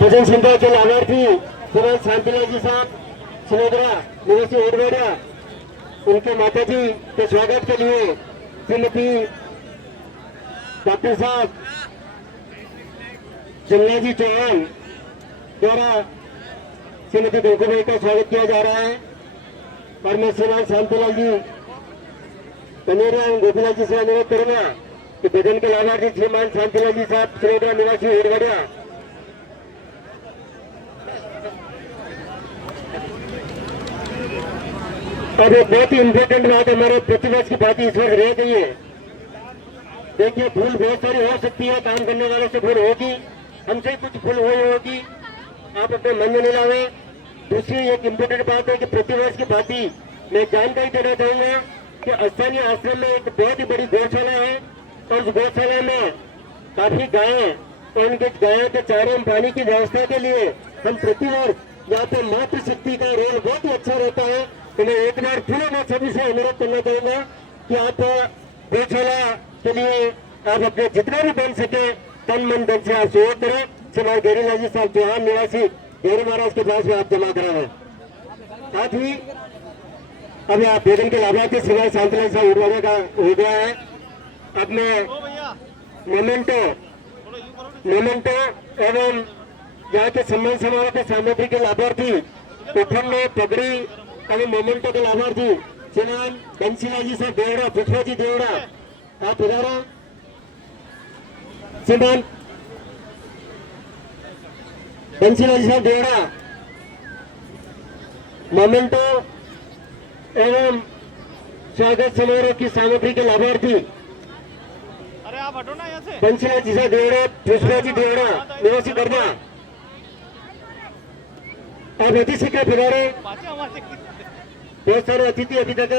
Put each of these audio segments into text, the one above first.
भजन संध्या के लाभार्थी श्रीमान शांतिलाल जी साहब सिनोदरा निवासी ओडवाड़ा, उनके माता जी के स्वागत के लिए श्रीमती डॉक्टर साहब जंगला जी चौहान द्वारा श्रीमती दुर्गाबाई का स्वागत किया जा रहा है। और मैं श्रीमान शांतिलाल जी कनेरा एवं गोपीलाल जी से अनुरोध करूंगा कि भजन के लाभार्थी श्रीमान शांतिलाल जी साहब सिनोदरा निवासी ओडवाड़ा। अब एक बहुत ही इम्पोर्टेंट बात हमारे प्रतिवर्ष की बात इस वर्ष रह गई है। देखिए, भूल बहुत सारी हो सकती है, काम करने वालों से भूल होगी, हमसे कुछ भूल हुई होगी, आप अपने मन में नहीं लावे। दूसरी एक इम्पोर्टेंट बात है कि प्रतिवर्ष की बाती मैं जानकारी देना चाहूंगा कि स्थानीय आश्रम में एक बहुत ही बड़ी गौशाला है और उस गौशाला में काफी गायें और उनके गायों के चारे एवं पानी की व्यवस्था के लिए हम प्रतिवर्ष यहाँ पे मातृशक्ति का रोल बहुत ही अच्छा रहता है। तो मैं एक बार फिर मैं सभी से अनुरोध करना चाहूंगा कि आप गौशाला के लिए आप अपने जितना भी बन सके तन मन धन से आप सहयोग करें। श्रीमान गैरीलाल जी साहब चौहान निवासी गैरी महाराज के पास में आप जमा कराए। साथ ही अब आप भोजन के लाभार्थी श्रीमान शांतिलाल साहब उड़वाने का हो गया है। अब मैं मोमेंटो एवं यहाँ के सम्मान समारोह के सामग्री के लाभार्थी उठन पगड़ी एवं मोमेंटो के लाभार्थी श्रीमान बंसीलाल जी साहब देवड़ा, पुष्पा जी देवड़ा, आप इधर श्रीमान बंसीलाल जी साहब देवड़ा, मोमेंटो एवं स्वागत समारोह की सामग्री के लाभार्थी अरे आप हटो ना यहाँ से। बंसीलाल जी साहब देवड़ा, पुष्पा जी देवड़ा निवासी करना, अब अतिथि के फिरारे बहुत सारे अतिथि अभी तक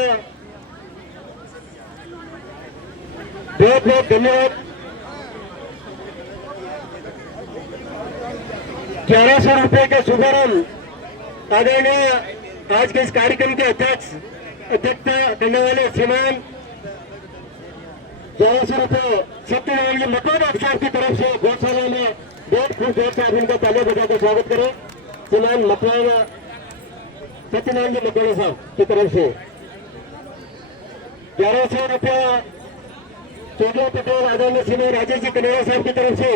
बहुत बहुत धन्यवाद। 1100 रुपए के शुभारंभ आदरणीय आज के इस कार्यक्रम के अध्यक्षता करने वाले श्रीमान 1100 रुपए सत्यनारायण जी मकवाना साहब की तरफ से गौशाला में बहुत खूब जोर से आप इनका तालियां बजाकर स्वागत करें। श्रीमान मकवाना सत्यनारायण जी मकवाना साहब की तरफ से 1100 रुपया चोगला पटेल आदरणीय श्रीमान राजेश जी कनेरा साहब की तरफ से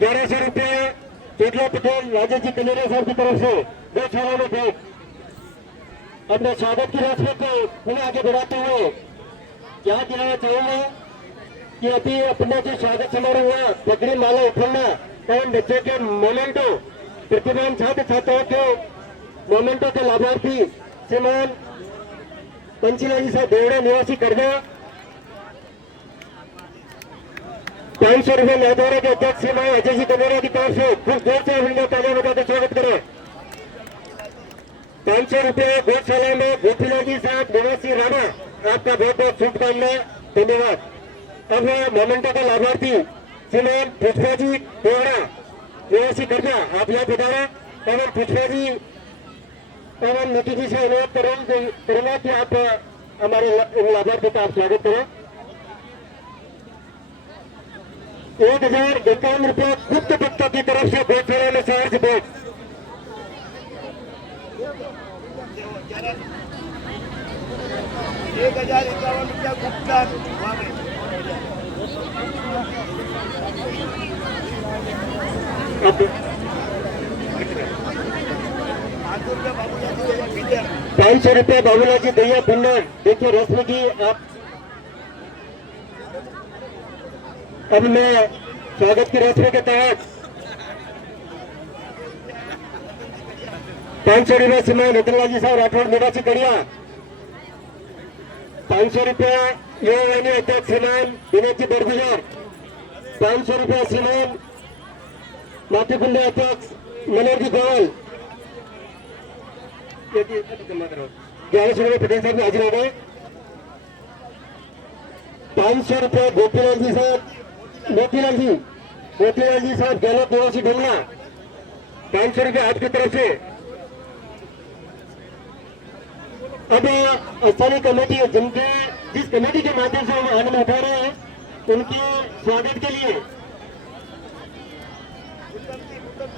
1100 रुपया चोगला पटेल राजेश जी कनेरा साहब की तरफ से गौशाला में भेंट। अपने स्वागत की रास्ते को पुनः आगे बढ़ाते हुए यहाँ दिलाना चाहूंगा कि अभी अपना जो स्वागत समारोह हुआ पगड़ी माला उठना एवं बच्चे के मोमेंटो प्रतिभान छात्र छात्राओं के मोमेंटो के लाभार्थी श्रीमान बंसीलाल जी साहब देवड़ा निवासी करना 500 रुपये न्यायद्वारा के अध्यक्ष श्रीमान अजय जी कनेरा की तरफ से कुछ देर से उनका तालियां बजाकर स्वागत करें। 500 रुपये गौशाला में गोपीलाल जी साहब निवासी राणा, आपका बहुत बहुत शुभकामनाएं, धन्यवाद। अब मोमेंटो का लाभार्थी श्रीमान पुष्पा जी देवड़ा निवासी करना, आप यहाँ पधारा एवं पुष्पा जी एवं नीति जी से अनुरोध करूंगा कि आप हमारे लाभार्थी का आप स्वागत करें। 1051 रुपये गुप्त भक्तों की तरफ से गौशाला में शहर से भेंट। ₹500 बाबूलाल जी दैया पिन्नर, देखिए रस्म की आप। अब मैं स्वागत की रस्म के तहत 500 रुपये श्रीमान रतनलाल जी साहब राठौड़ निवासी कड़िया, 500 रुपये युवा अध्यक्ष श्रीमान विनोद जी बरगुजर, 500 रुपये श्रीमान मातृकुंड अध्यक्ष मनोहर जी गोयल, 1100 रुपये पटेल साहब हाजिर हो गए। 500 रुपये गोपीलाल जी साहब मोतीलाल जी साहब गहलोत निवासी ढूंढना, 500 रुपये आपकी तरफ से। अब स्थानीय कमेटी जिस कमेटी के माध्यम से हम आनंद उठा रहे हैं उनके स्वागत के लिए उत्तम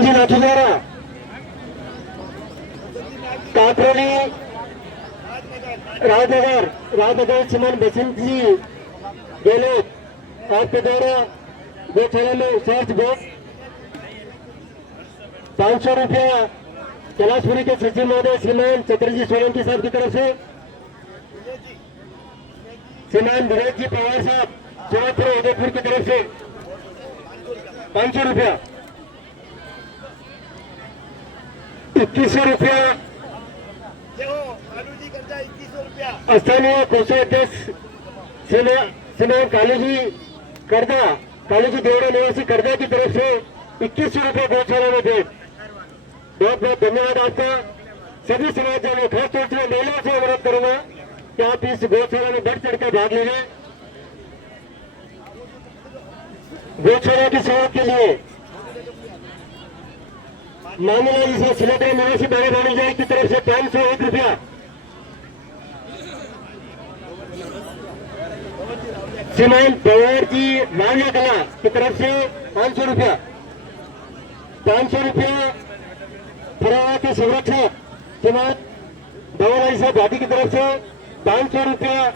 जी नाथद्वारा, काकरोली राजनगर श्रीमान बसंत जी गहलोत, आपके द्वारा गौशाला में सर्च बोर्ड 500 रुपया कैलाशपुरी के सचिव महोदय श्रीमान चतुर्जी सोलंकी साहब की तरफ से, श्रीमान विनोद जी पवार साहब सोलापुर उदयपुर की तरफ से 500 रुपया, 2100 रुपया स्थानीय कोषाध्यक्ष श्रीमान कालूजी करदा, कालूजी देवड़ा निवासी करदा की तरफ से 2100 रुपया गौशाला में भेंट। बहुत बहुत धन्यवाद आपका। सभी समाजों में खासतौर से महिलाओं से अनुरोध करूंगा कि आप इस गौशाला में बढ़ चढ़कर भाग लीजिए। गौशाला की सेवा के लिए मामला जिसे सिलेंडर निवासी बाबा भानी जाए की तरफ से 501 रुपया, श्रीमान पवार जी मान्य कला की तरफ से 500 रुपया, 500 रुपया फरावा के संरक्षक श्रीमान भवराज साहब भाटी की तरफ से 500 रुपया